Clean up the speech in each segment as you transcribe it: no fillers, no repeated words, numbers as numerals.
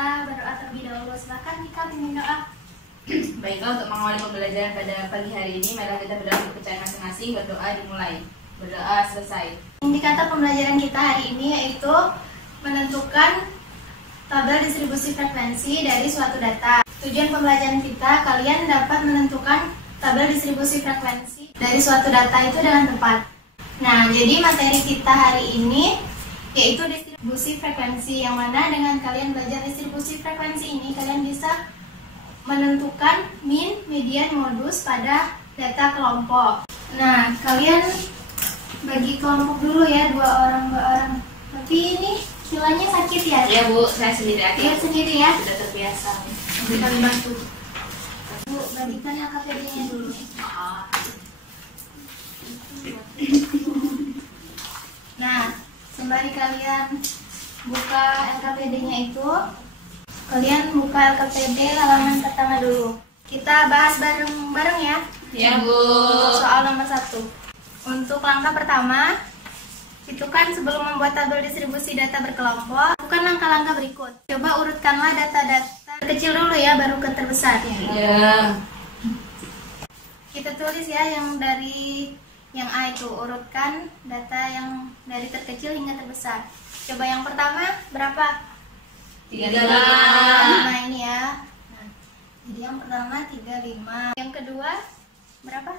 kita berdoa terlebih dahulu. Silakan Tika pimpin doa. Baiklah, untuk mengawali pembelajaran pada pagi hari ini, marilah kita berdoa untuk kepercayaan masing-masing. Berdoa dimulai. Berdoa selesai. Indikator pembelajaran kita hari ini yaitu menentukan tabel distribusi frekuensi dari suatu data. Tujuan pembelajaran kita, kalian dapat menentukan tabel distribusi frekuensi dari suatu data itu dengan tepat. Nah, jadi materi kita hari ini yaitu distribusi frekuensi, yang mana dengan kalian belajar distribusi frekuensi ini, kalian bisa menentukan min, median, modus pada data kelompok. Nah, kalian bagi kelompok dulu ya, dua orang. Tapi ini kilanya sakit ya? Ya Bu, saya sendiri aja. Dia sendiri ya? Sudah terbiasa. Kita bantu. Bu, bagikan LKPD-nya dulu. Nah, sembari kalian buka LKPD-nya itu, kalian buka LKPD halaman pertama dulu. Kita bahas bareng-bareng ya. Ya Bu. Soal nomor 1. Untuk langkah pertama, itu kan sebelum membuat tabel distribusi data berkelompok, bukan langkah-langkah berikut. Coba urutkanlah data-data kecil dulu ya, baru ke terbesar ya. Ya. Kita tulis ya yang dari yang A itu, urutkan data yang dari terkecil hingga terbesar. Coba yang pertama berapa? 35. Nah ini ya. Nah, jadi yang pertama 35. Yang kedua berapa?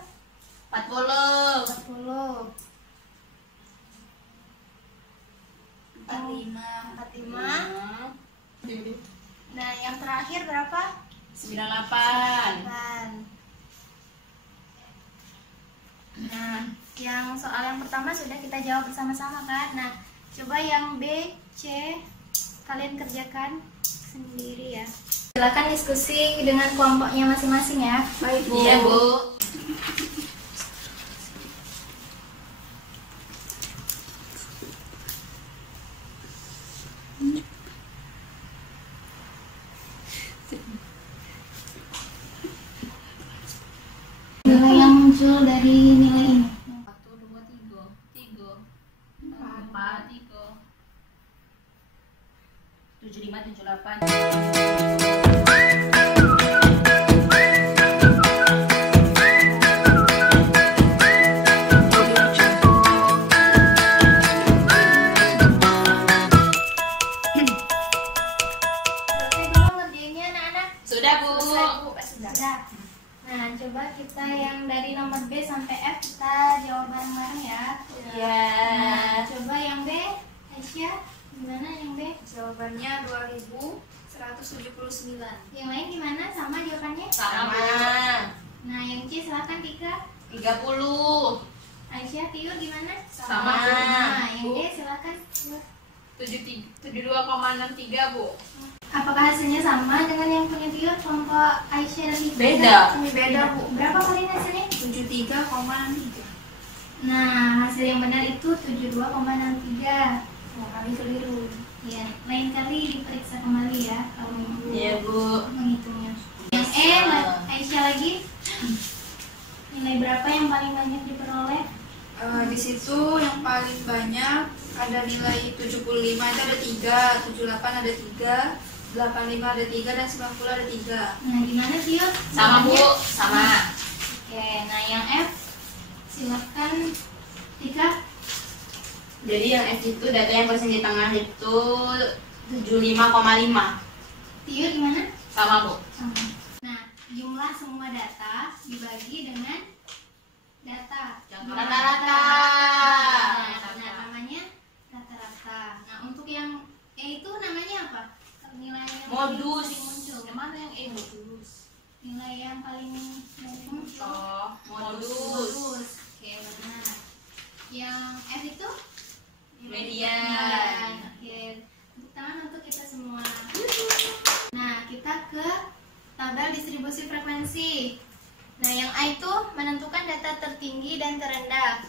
40. 40. 45. Nah, yang terakhir berapa? 98. 9. Nah, yang soal yang pertama sudah kita jawab bersama-sama kan? Nah, coba yang B, C kalian kerjakan sendiri ya. Silakan diskusi dengan kelompoknya masing-masing ya. Baik Bu. Iya Bu. Nilai yang muncul dari nilai ini. 1, 2, 3, 4, 3, 75, 78. Selesai belum ngerjainnya anak-anak? Sudah Bu. Selesai Bu, sudah. Nah, coba kita yang dari nomor B sampai F kita jawab bareng-bareng ya. Ya. Nah, coba yang B, Aisyah, gimana yang B? Jawabannya 2179. Yang lain gimana? Sama jawabannya? Sama. Nah, yang C silakan Tika. 30. Aisyah, Tiur gimana? Sama. Nah, yang Bu. D silakan. 72,63 Bu. Apakah hasilnya sama dengan yang punya Tiur, kelompok Aisyah dan Tika? Beda. Beda Bu. Berapa kali hasilnya? 73,3. Nah, hasil yang benar itu 72,63. Oh, kami keliru. Ya, lain kali diperiksa kembali ya kalau Iya Bu. menghitungnya. Yang E, Aisyah lagi. Nilai berapa yang paling banyak diperoleh? Di situ yang paling banyak ada nilai 75 itu ada 3, 78 ada 3, 85 ada 3, dan 90 ada 3. Nah, gimana Tiur? Sama Bu. Sama. Oke, nah yang F silakan Tika. Jadi yang F itu data yang persen di tengah itu 75,5. Tiur gimana? Sama Bu. Sama. Nah, jumlah semua data dibagi dengan data Rata-rata. Nah, namanya rata-rata. Nah, untuk yang E itu namanya apa? Nilai yang Modus. paling muncul. Yang mana yang E modus? Nilai yang paling banyak muncul. Oh, modus. Modus. Oke, benar. Yang F itu Median. Oke, tepuk tangan untuk kita semua. Nah, kita ke tabel distribusi frekuensi. Nah, yang A itu menentukan data tertinggi dan terendah.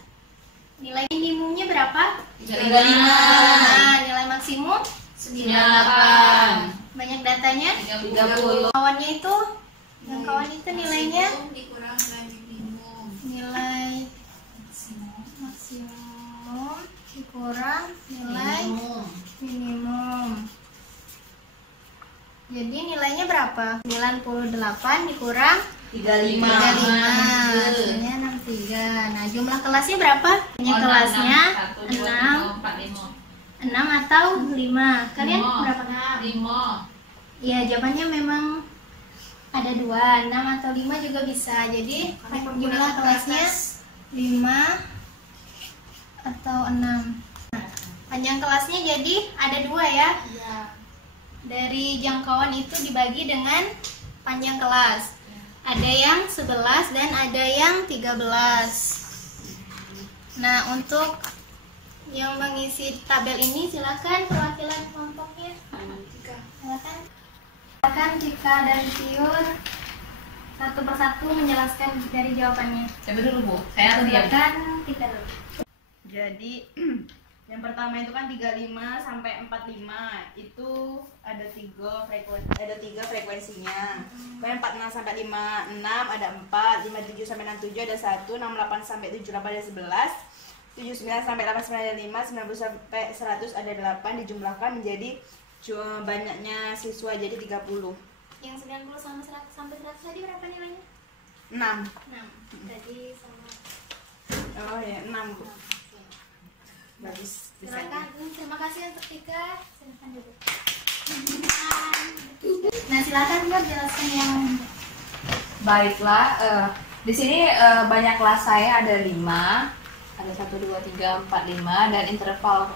Nilai minimumnya berapa? 35. Nah, nilai maksimum 98. banyak datanya. 30. Kawannya itu, yang kawan itu nilainya Maksimum dikurang nilai minimum. nilai maksimum dikurang nilai minimum. Jadi nilainya berapa? 98 dikurang 35. 35. Hasilnya 63. Nah, jumlah kelasnya berapa? Jumlah kelasnya 6 atau 5. Kalian berapa? 5. Iya, jawabannya memang ada 2, 6 atau 5 juga bisa. Jadi jumlah kelasnya 5 atau 6. Nah, panjang kelasnya jadi ada 2 ya. Iya. Dari jangkauan itu dibagi dengan panjang kelas. Ada yang 11 dan ada yang 13. Nah, untuk yang mengisi tabel ini silakan perwakilan kelompoknya. Silakan Tika dan Tiur satu persatu menjelaskan dari jawabannya. Coba dulu Bu, saya atau dia? Silakan Tika dulu. Jadi yang pertama itu kan 35 sampai 45 itu ada 3 frekuensinya. Kemudian 46 sampai 56 ada 4, 57 sampai 67 ada 1, 68 sampai 78 ada 11, 79 sampai 89 ada 5, 90 sampai 100 ada 8, dijumlahkan menjadi banyaknya siswa jadi 30. Yang 90 sampai 100 tadi berapa nilainya? 6. 6. Tadi sama. Oh ya, 6 Bu. Bagus. Silakan. Terima kasih untuk Tika. Silakan duduk. Nah, silakan buat jelaskan yang Baiklah, di sini banyak kelas saya ada 5, ada 1, 2, 3, 4, 5 dan interval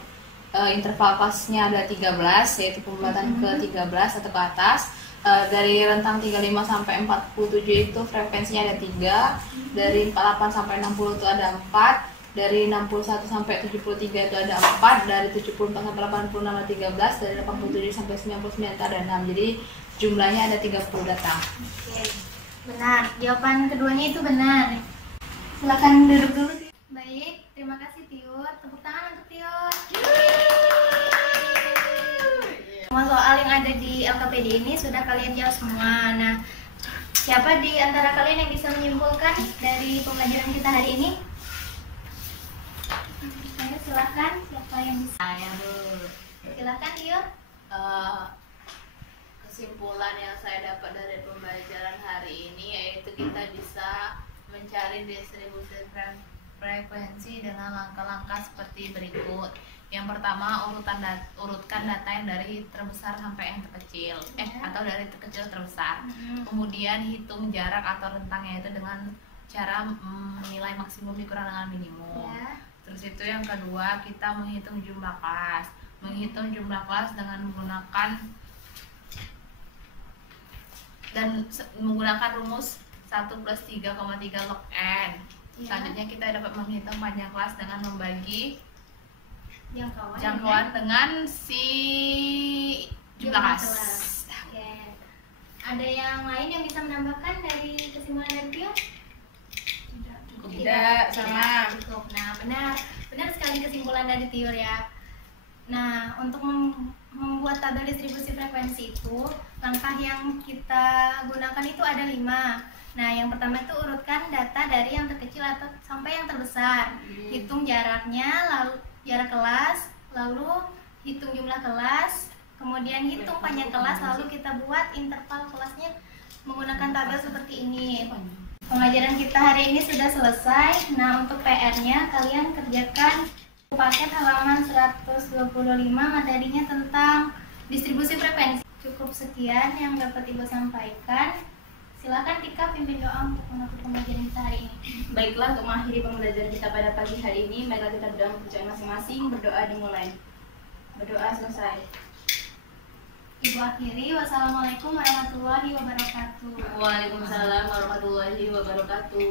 kelasnya ada 13, yaitu pembuatan ke 13 atau ke atas. Dari rentang 35 sampai 47 itu frekuensinya ada 3, dari 48 sampai 60 itu ada 4, dari 61 sampai 73 itu ada 4, dari 74 sampai 86 ada 13, dari 87 sampai 99 itu ada 6. Jadi jumlahnya ada 30 data. Oke. Benar, jawaban keduanya itu benar. Silakan duduk dulu. Baik, terima kasih Tiur. Tepuk tangan untuk Tiur. Semua soal yang ada di LKPD ini sudah kalian jawab semua. Nah, siapa di antara kalian yang bisa menyimpulkan dari pembelajaran kita hari ini? Ayo silakan, siapa yang bisa? Saya dulu. Silakan Tiur. Kesimpulan yang saya dapat dari pembelajaran hari ini yaitu kita bisa mencari distribusi frekuensi dengan langkah-langkah seperti berikut. Yang pertama, urutkan data yang dari terbesar sampai yang terkecil, atau dari terkecil terbesar. Kemudian hitung jarak atau rentangnya itu dengan cara menilai maksimum dikurang dengan minimum. Ya. Terus itu yang kedua, kita menghitung jumlah kelas. Menghitung jumlah kelas dengan menggunakan rumus 1 plus 3,3 log N. Ya. Selanjutnya kita dapat menghitung panjang kelas dengan membagi Jangkauan dengan si jumlah kelas. Oke. Ada yang lain yang bisa menambahkan dari kesimpulan dari Tiur? Tidak, sama. Cukup. Nah, benar sekali kesimpulan dari Tiur ya. Nah, untuk membuat tabel distribusi frekuensi itu, langkah yang kita gunakan itu ada 5. Nah, yang pertama itu urutkan data dari yang terkecil atau sampai yang terbesar. Hitung jaraknya, lalu jarak kelas, lalu hitung jumlah kelas, kemudian hitung panjang kelas, lalu kita buat interval kelasnya menggunakan tabel seperti ini. Pembelajaran kita hari ini sudah selesai. Nah, untuk PR-nya kalian kerjakan paket halaman 125, materinya tentang distribusi frekuensi. Cukup sekian yang dapat Ibu sampaikan. Silakan Tika pimpin doa untuk menutup pembelajaran kita hari ini. Baiklah, untuk mengakhiri pembelajaran kita pada pagi hari ini, marilah kita berdoa kepercayaan masing-masing. Berdoa dimulai. Berdoa selesai. Ibu akhiri. Wassalamualaikum warahmatullahi wabarakatuh. Waalaikumsalam warahmatullahi wabarakatuh.